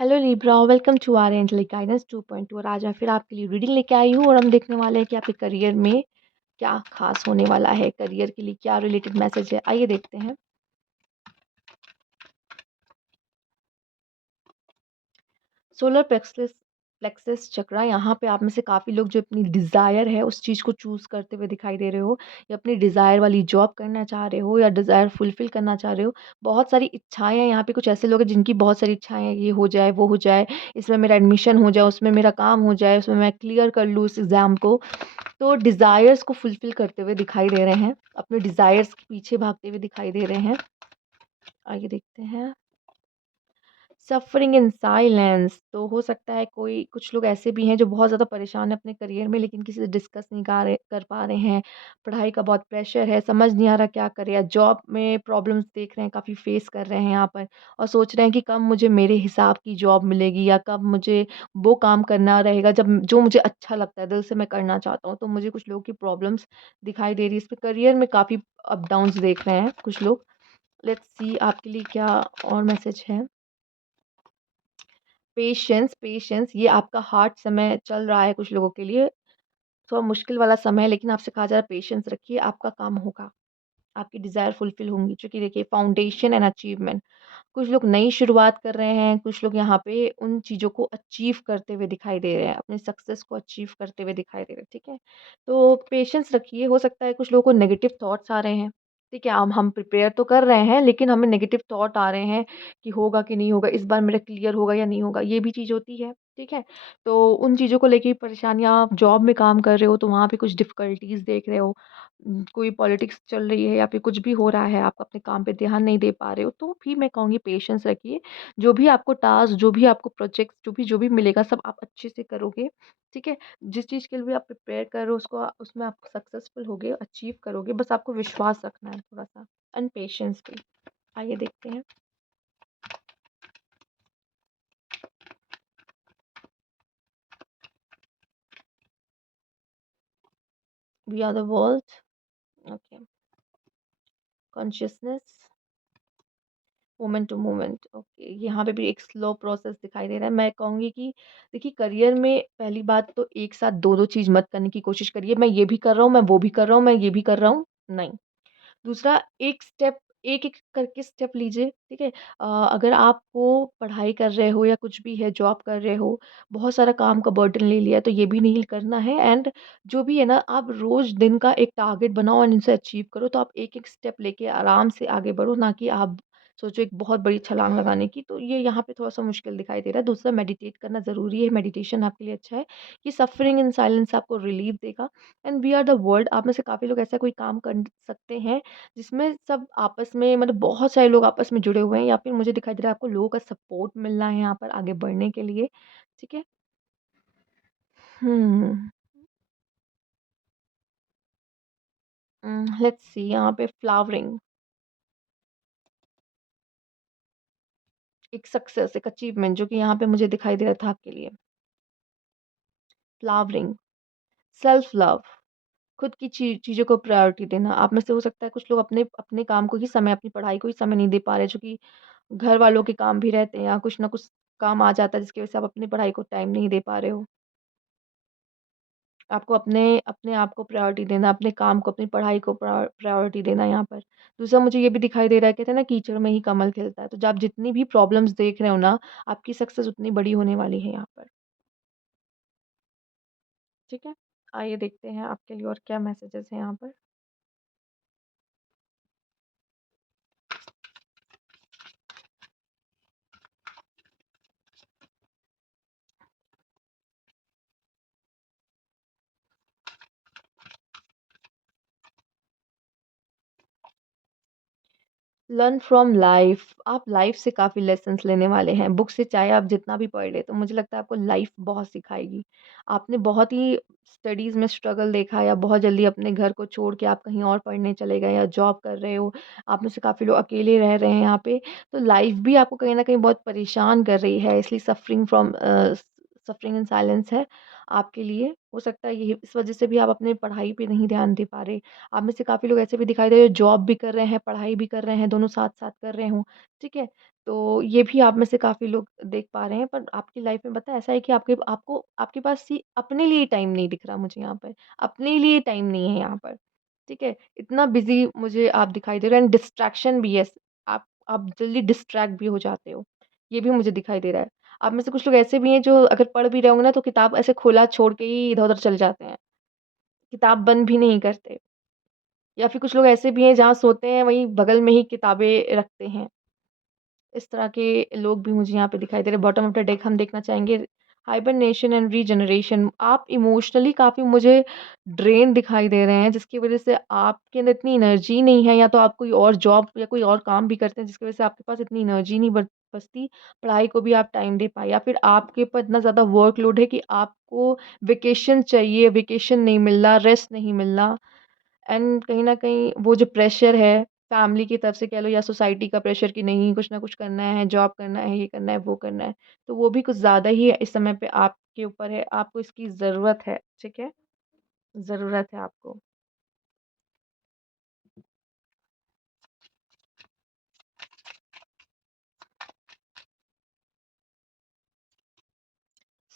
Hello Libra, welcome to our angelic guidance 2.2। और आज मैं फिर आपके लिए रीडिंग लेके आई हूँ और हम देखने वाले हैं कि आपके करियर में क्या खास होने वाला है, करियर के लिए क्या रिलेटेड मैसेज है। आइए देखते हैं। सोलर प्लेक्सस प्लेक्सस चक्रा, यहाँ पे आप में से काफ़ी लोग जो अपनी डिज़ायर है उस चीज़ को चूज़ करते हुए दिखाई दे रहे हो, या अपनी डिज़ायर वाली जॉब करना चाह रहे हो, या डिज़ायर फुलफ़िल करना चाह रहे हो। बहुत सारी इच्छाएँ हैं, यहाँ पे कुछ ऐसे लोग हैं जिनकी बहुत सारी इच्छाएँ हैं, ये हो जाए, वो हो जाए, इसमें मेरा एडमिशन हो जाए, उसमें मेरा काम हो जाए, उसमें मैं क्लियर कर लूँ इस एग्ज़ाम को। तो डिज़ायर्स को फुलफ़िल करते हुए दिखाई दे रहे हैं, अपने डिज़ायर्स के पीछे भागते हुए दिखाई दे रहे हैं। आगे देखते हैं। सफरिंग इन साइलेंस, तो हो सकता है कोई कुछ लोग ऐसे भी हैं जो बहुत ज़्यादा परेशान हैं अपने करियर में, लेकिन किसी से डिस्कस नहीं कर पा रहे हैं। पढ़ाई का बहुत प्रेशर है, समझ नहीं आ रहा क्या करें, या जॉब में प्रॉब्लम्स देख रहे हैं, काफ़ी फेस कर रहे हैं यहाँ पर, और सोच रहे हैं कि कब मुझे मेरे हिसाब की जॉब मिलेगी, या कब मुझे वो काम करना रहेगा जब जो मुझे अच्छा लगता है, दिल से मैं करना चाहता हूँ। तो मुझे कुछ लोगों की प्रॉब्लम्स दिखाई दे रही है, इसमें करियर में काफ़ी अप डाउन्स देख रहे हैं कुछ लोग। लेट्स सी आपके लिए क्या और मैसेज है। पेशेंस, पेशेंस, ये आपका हार्ड समय चल रहा है कुछ लोगों के लिए, थोड़ा मुश्किल वाला समय है, लेकिन आपसे कहा जा रहा है पेशेंस रखिए, आपका काम होगा, आपकी डिज़ायर फुलफ़िल होंगी। क्योंकि देखिए, फाउंडेशन एंड अचीवमेंट, कुछ लोग नई शुरुआत कर रहे हैं, कुछ लोग यहाँ पे उन चीज़ों को अचीव करते हुए दिखाई दे रहे हैं, अपने सक्सेस को अचीव करते हुए दिखाई दे रहे हैं, ठीक है? तो पेशेंस रखिए, हो सकता है कुछ लोगों को नेगेटिव थॉट्स आ रहे हैं, ठीक है? हम प्रिपेयर तो कर रहे हैं, लेकिन हमें नेगेटिव थॉट आ रहे हैं कि होगा कि नहीं होगा, इस बार मेरा क्लियर होगा या नहीं होगा, ये भी चीज़ होती है, ठीक है? तो उन चीज़ों को लेके परेशानियाँ, आप जॉब में काम कर रहे हो, तो वहाँ पे कुछ डिफ़िकल्टीज़ देख रहे हो, कोई पॉलिटिक्स चल रही है या फिर कुछ भी हो रहा है, आप अपने काम पे ध्यान नहीं दे पा रहे हो, तो भी मैं कहूँगी पेशेंस रखिए। जो भी आपको टास्क, जो भी आपको प्रोजेक्ट, जो भी मिलेगा, सब आप अच्छे से करोगे, ठीक है? जिस चीज़ के लिए भी आप प्रिपेयर कर रहे हो उसको उसमें आप सक्सेसफुल होगे, अचीव करोगे, बस आपको विश्वास रखना है थोड़ा-सा, एंड पेशेंस भी। आइए देखते हैं। We are the world. Okay. Consciousness, moment to moment, okay. यहाँ पे भी एक स्लो प्रोसेस दिखाई दे रहा है। मैं कहूँगी कि देखिए, करियर में पहली बात तो एक साथ 2-2 चीज़ मत करने की कोशिश करिए। मैं ये भी कर रहा हूँ, मैं वो भी कर रहा हूँ, मैं ये भी कर रहा हूँ, नहीं। दूसरा, एक स्टेप, एक-एक करके स्टेप लीजिए, ठीक है? अगर आपको पढ़ाई कर रहे हो या कुछ भी है, जॉब कर रहे हो, बहुत सारा काम का बर्डन ले लिया है, तो ये भी नहीं करना है। एंड जो भी है ना, आप रोज़ दिन का एक टारगेट बनाओ और इनसे अचीव करो। तो आप एक-एक स्टेप लेके आराम से आगे बढ़ो, ना कि आप सोचो एक बहुत बड़ी छलांग लगाने की। तो ये यहाँ पे थोड़ा-सा मुश्किल दिखाई दे रहा है। दूसरा, मेडिटेट करना ज़रूरी है, मेडिटेशन आपके लिए अच्छा है। ये सफरिंग इन साइलेंस आपको रिलीफ देगा। And we are the world, आप में से काफ़ी लोग ऐसा कोई काम कर सकते हैं जिसमें सब आपस में, मतलब बहुत सारे लोग आपस में जुड़े हुए हैं, या फिर मुझे दिखाई दे रहा है आपको लोगों का सपोर्ट मिल रहा है यहाँ पर आगे बढ़ने के लिए, ठीक है? हुँ, लेट्स सी यहाँ पे फ्लावरिंग, एक सक्सेस, एक अचीवमेंट जो कि यहाँ पे मुझे दिखाई दे रहा था आपके लिए। फ्लावरिंग, सेल्फ लव, खुद की चीज़ों को प्रायोरिटी देना। आप में से हो सकता है कुछ लोग अपने अपने काम को ही समय, अपनी पढ़ाई को ही समय नहीं दे पा रहे, जो कि घर वालों के काम भी रहते हैं, या कुछ ना कुछ काम आ जाता है जिसकी वज़ह से आप अपनी पढ़ाई को टाइम नहीं दे पा रहे हो। आपको अपने अपने आप को प्रायोरिटी देना, अपने काम को, अपनी पढ़ाई को प्रायोरिटी देना यहाँ पर। दूसरा, मुझे ये भी दिखाई दे रहा है, कहते हैं ना, कीचड़ में ही कमल खिलता है। तो जब आप जितनी भी प्रॉब्लम्स देख रहे हो ना, आपकी सक्सेस उतनी बड़ी होने वाली है यहाँ पर, ठीक है? आइए देखते हैं आपके लिए और क्या मैसेजेस हैं यहाँ पर। लर्न फ्रॉम लाइफ, आप लाइफ से काफ़ी लेसन्स लेने वाले हैं। बुक से चाहे आप जितना भी पढ़ लें, तो मुझे लगता है आपको लाइफ बहुत सिखाएगी। आपने बहुत ही स्टडीज़ में स्ट्रगल देखा, या बहुत जल्दी अपने घर को छोड़ के आप कहीं और पढ़ने चले गए, या जॉब कर रहे हो। आप में से काफ़ी लोग अकेले रह रहे हैं यहाँ पे। तो लाइफ भी आपको कहीं न कहीं बहुत परेशान कर रही है, इसलिए सफरिंग इन साइलेंस है। आपके लिए। हो सकता है ये इस वज़ह से भी आप अपनी पढ़ाई पे नहीं ध्यान दे पा रहे। आप में से काफ़ी लोग ऐसे भी दिखाई दे रहे हैं, जॉब भी कर रहे हैं, पढ़ाई भी कर रहे हैं, दोनों साथ-साथ कर रहे हों, ठीक है? तो ये भी आप में से काफ़ी लोग देख पा रहे हैं, पर आपकी लाइफ़ में पता है ऐसा है कि आपके पास अपने लिए टाइम नहीं दिख रहा मुझे यहाँ पर। अपने लिए टाइम नहीं है यहाँ पर, ठीक है? इतना बिज़ी मुझे आप दिखाई दे रहे हैं एंड डिस्ट्रैक्शन भी है। आप जल्दी डिस्ट्रैक्ट भी हो जाते हो, ये भी मुझे दिखाई दे रहा है। आप में से कुछ लोग ऐसे भी हैं जो अगर पढ़ भी रहे होंगे ना तो किताब ऐसे खुला छोड़ के ही इधर-उधर चले जाते हैं। किताब बंद भी नहीं करते या फिर कुछ लोग ऐसे भी हैं जहाँ सोते हैं वहीं बगल में ही किताबें रखते हैं। इस तरह के लोग भी मुझे यहाँ पे दिखाई दे रहे हैं। बॉटम ऑफ द डेक हम देखना चाहेंगे हाइबरनेशन एंड रीजनरेशन। आप इमोशनली काफ़ी मुझे ड्रेन दिखाई दे रहे हैं जिसकी वज़ह से आपके अंदर इतनी एनर्जी नहीं है या तो आप कोई और जॉब या कोई और काम भी करते हैं जिसकी वज़ह से आपके पास इतनी एनर्जी नहीं बचती, पढ़ाई को भी आप टाइम दे पाएँ या फिर आपके ऊपर इतना ज़्यादा वर्कलोड है कि आपको वेकेशन चाहिए, वेकेशन नहीं मिल रहा, रेस्ट नहीं मिल रहा। एंड कहीं न कहीं वो जो प्रेशर है, फैमिली की तरफ से कह लो या सोसाइटी का प्रेशर कि नहीं कुछ ना कुछ करना है, जॉब करना है, ये करना है, वो करना है। तो वो भी कुछ ज़्यादा ही इस समय पे आपके ऊपर है, आपको इसकी ज़रूरत है, ठीक है? ज़रूरत है आपको।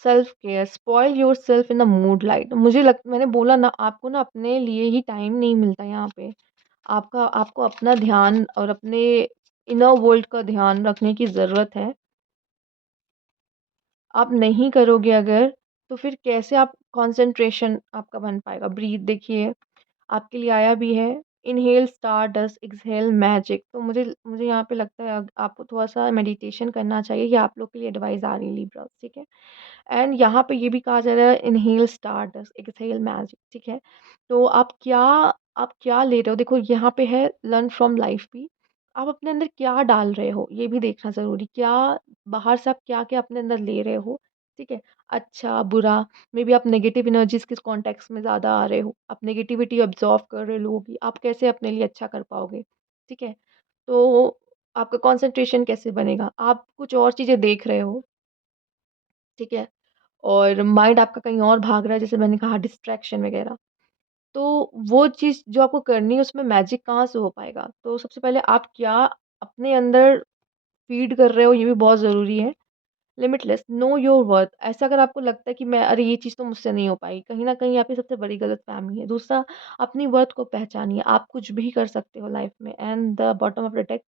Self care, spoil yourself in the mood light. मैंने बोला ना आपको ना अपने लिए ही टाइम नहीं मिलता यहाँ पे। आपको अपना ध्यान और अपने इनर वर्ल्ड का ध्यान रखने की ज़रूरत है। आप नहीं करोगे अगर, तो फिर कैसे आप कंसंट्रेशन आपका बन पाएगा? ब्रीथ देखिए, आपके लिए आया भी है, इनहेल स्टारडस्ट, एक्सहेल मैजिक। तो मुझे यहाँ पे लगता है आपको थोड़ा-सा मेडिटेशन करना चाहिए, ये आप लोग के लिए एडवाइस आ रही है लिब्रा, ठीक है? एंड यहाँ पे ये भी कहा जा रहा है इनहेल स्टारडस्ट, एक्सहेल मैजिक, ठीक है? तो आप क्या ले रहे हो? देखो यहाँ पे है लर्न फ्रॉम लाइफ भी। आप अपने अंदर क्या डाल रहे हो, ये भी देखना ज़रूरी। बाहर से आप क्या-क्या अपने अंदर ले रहे हो, ठीक है? अच्छा, बुरा, मेबी आप नेगेटिव एनर्जीज़ किस कॉन्टेक्स्ट में ज़्यादा आ रहे हो, आप नेगेटिविटी ऑब्ज़र्व कर रहे हो लोगों की, आप कैसे अपने लिए अच्छा कर पाओगे, ठीक है? तो आपका कंसंट्रेशन कैसे बनेगा? आप कुछ और चीज़ें देख रहे हो, ठीक है? और माइंड आपका कहीं और भाग रहा है, जैसे मैंने कहा डिस्ट्रैक्शन वगैरह। तो वो चीज़ जो आपको करनी है उसमें मैजिक कहाँ से हो पाएगा? तो सबसे पहले आप क्या अपने अंदर फ़ीड कर रहे हो ये भी बहुत ज़रूरी है। Limitless, know your worth. ऐसा अगर आपको लगता है कि मैं अरे ये चीज़ तो मुझसे नहीं हो पाई, कहीं न कहीं आपकी सबसे बड़ी गलतफ़हमी है। दूसरा, अपनी वर्थ को पहचानिए, आप कुछ भी कर सकते हो लाइफ़ में and the bottom of the deck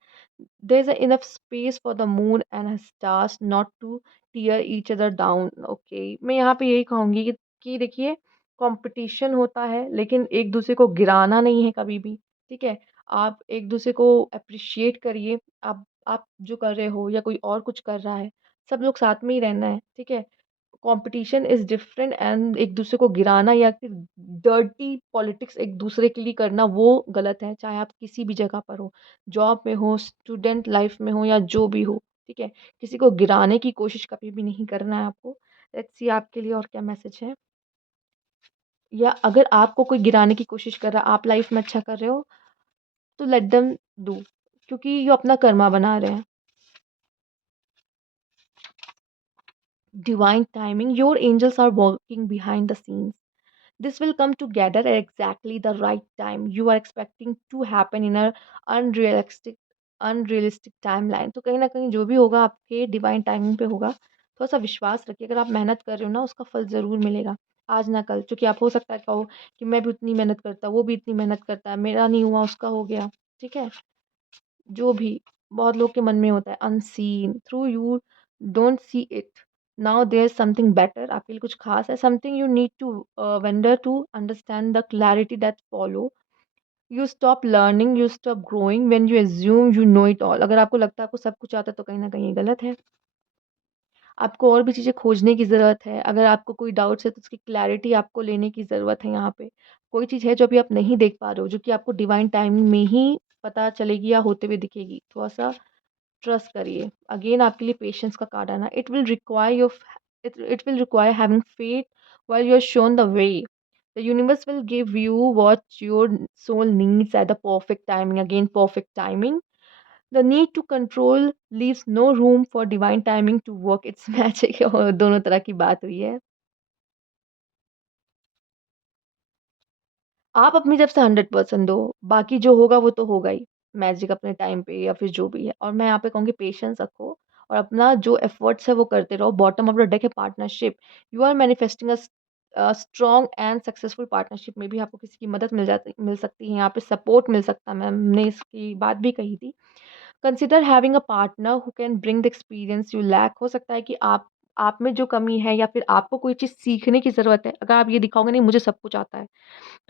there is enough space for the moon and stars not to tear each other down. Okay, मैं यहाँ पे यही कहूँगी कि देखिए कॉम्पिटिशन होता है लेकिन एक-दूसरे को गिराना नहीं है कभी भी, ठीक है? आप एक-दूसरे को एप्रिशिएट करिए, आप जो कर रहे हो या कोई और कुछ कर रहा है, सब लोग साथ में ही रहना है, ठीक है? कॉम्पिटिशन इज़ डिफरेंट एंड एक-दूसरे को गिराना या फिर डर्टी पॉलिटिक्स एक-दूसरे के लिए करना वो गलत है, चाहे आप किसी भी जगह पर हो, जॉब में हो, स्टूडेंट लाइफ में हो या जो भी हो, ठीक है? किसी को गिराने की कोशिश कभी भी नहीं करना है आपको। लेट्स सी आपके लिए और क्या मैसेज है? या अगर आपको कोई गिराने की कोशिश कर रहा है, आप लाइफ में अच्छा कर रहे हो, तो लेट देम डू क्योंकि ये अपना कर्मा बना रहे हैं। Divine timing, your angels are working behind the scenes. This will come together at exactly the right time. You are expecting to happen in a unrealistic unrealistic timeline. तो कहीं न कहीं जो भी होगा आपके डिवाइन टाइमिंग पे होगा। थोड़ा-सा विश्वास रखिए, अगर आप मेहनत कर रहे हो ना उसका फल ज़रूर मिलेगा, आज ना कल। क्योंकि आप हो सकता है कहो कि मैं भी उतनी मेहनत करता, वो भी इतनी मेहनत करता है, मेरा नहीं हुआ उसका हो गया, ठीक है? जो भी बहुत लोग के मन में होता है unseen through you don't see it now there something better आपके लिए कुछ खास है something you need to wander to understand the clarity that follow you stop learning you stop growing when you assume you know it all अगर आपको लगता है आपको सब कुछ आता है तो कहीं ना कहीं ये गलत है आपको और भी चीज़ें खोजने की ज़रूरत है अगर आपको कोई डाउट्स है तो उसकी क्लैरिटी आपको लेने की ज़रूरत है यहाँ पे कोई चीज़ है जो अभी आप नहीं देख पा रहे हो जो कि आपको डिवाइन टाइमिंग में ही पता चलेगी या होते हुए दिखेगी थोड़ा सा ट्रस्ट करिए अगेन आपके लिए पेशेंस का कार्ड आना it will require having faith while you're shown the way the universe will give you what your soul needs at the perfect timing again perfect timing the need to control leaves no room for divine timing to work its magic और दोनों तरह की बात हुई है आप अपनी तरफ से 100% दो, बाकी जो होगा वो तो होगा ही, मैजिक अपने टाइम पे या फिर जो भी है। और मैं यहाँ पे कहूँगी पेशेंस रखो और अपना जो एफर्ट्स है वो करते रहो। बॉटम ऑफ द डेक है partnership, you are manifesting strong and successful partnership में भी आपको किसी की मदद मिल सकती है, यहाँ पे सपोर्ट मिल सकता है, मैम ने इसकी बात भी कही थी। Consider having a partner who can bring the experience you lack. हो सकता है कि आप में जो कमी है या फिर आपको कोई चीज़ सीखने की ज़रूरत है, अगर आप ये दिखाओगे नहीं मुझे सब कुछ आता है,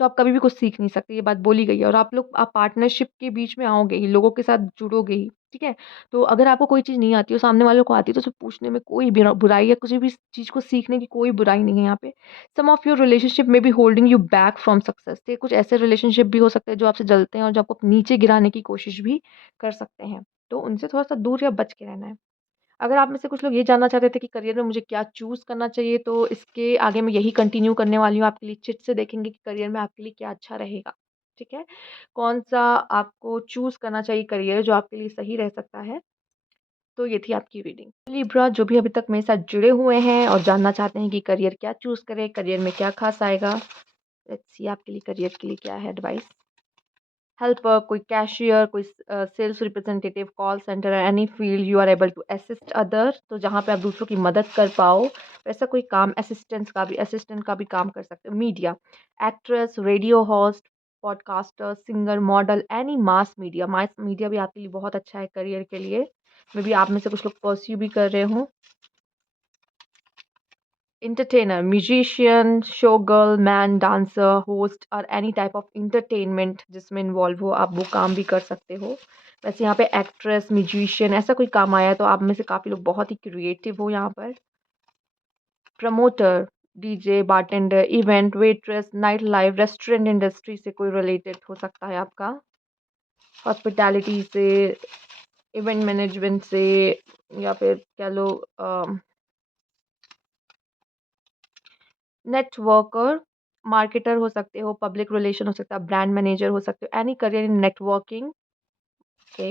तो आप कभी भी कुछ सीख नहीं सकते, ये बात बोली गई है। और आप पार्टनरशिप के बीच में आओगे ही, लोगों के साथ जुड़ोगे ही, ठीक है? तो अगर आपको कोई चीज़ नहीं आती और सामने वालों को आती है, तो उसे पूछने में कोई बुराई या किसी भी चीज़ को सीखने की कोई बुराई नहीं है यहाँ पे। Some of your relationship may be holding you back from success. तो कुछ ऐसे रिलेशनशिप भी हो सकते हैं जो आपसे जलते हैं और जो आपको नीचे गिराने की कोशिश भी कर सकते हैं। तो उनसे थोड़ा-सा दूर या बच के रहना है। अगर आप में से कुछ लोग ये जानना चाहते थे कि करियर में मुझे क्या चूज़ करना चाहिए, तो इसके आगे मैं यही कंटिन्यू करने वाली हूँ आपके लिए। चिट से देखेंगे कि करियर में आपके लिए क्या अच्छा रहेगा, ठीक है? कौन-सा आपको चूज़ करना चाहिए करियर जो आपके लिए सही रह सकता है। तो ये थी आपकी रीडिंग। लिब्रा जो भी अभी तक मेरे साथ जुड़े हुए हैं और जानना चाहते हैं कि करियर क्या चूज़ करें, करियर में क्या ख़ास आएगा। लेट्स सी आपके लिए करियर के लिए क्या है एडवाइस। हेल्पर, कोई कैशियर, कोई sales representative, call centre, any field you are able to assist other, तो जहाँ पे आप दूसरों की मदद कर पाओ, वैसा कोई काम असिस्टेंट का भी काम कर सकते हो। Media, actress, radio host, podcaster, singer, model, any mass media भी आपके लिए बहुत अच्छा है करियर के लिए। मे बी आप में से कुछ लोग परस्यू भी कर रहे हो। Entertainer, musician, showgirl, man, dancer, host और एनी टाइप ऑफ इंटरटेनमेंट जिसमें इन्वॉल्व हो, आप वो काम भी कर सकते हो। वैसे यहाँ पे एक्ट्रेस, म्यूजिशियन ऐसा कोई काम आया है तो आप में से काफ़ी लोग बहुत ही क्रिएटिव हो यहाँ पर। Promoter, DJ, bartender, event, waitress, night life, restaurant industry से कोई रिलेटेड हो सकता है आपका। हॉस्पिटैलिटी से, इवेंट मैनेजमेंट से, या फिर कह लो नेटवर्कर, मार्केटर हो सकते हो, पब्लिक रिलेशन हो सकता है, ब्रांड मैनेजर हो सकते हो, any career in networking. Okay,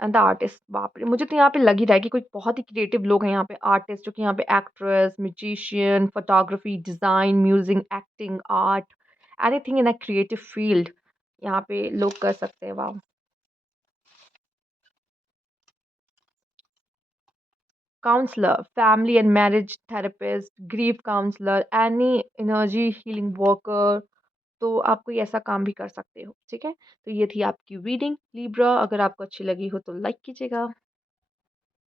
and the artist, बाप रे! मुझे तो यहाँ पे लग ही रहा है कि कोई बहुत ही क्रिएटिव लोग हैं यहाँ पे। आर्टिस्ट जो कि यहाँ पे actress, musician, photography, design, music, acting, art, anything in a creative field यहाँ पे लोग कर सकते हैं। Wow! Counsellor, family and marriage therapist, grief counsellor, any energy healing worker, तो आप कोई ऐसा काम भी कर सकते हो, ठीक है? तो ये थी आपकी रीडिंग लिब्रा। अगर आपको अच्छी लगी हो तो लाइक कीजिएगा।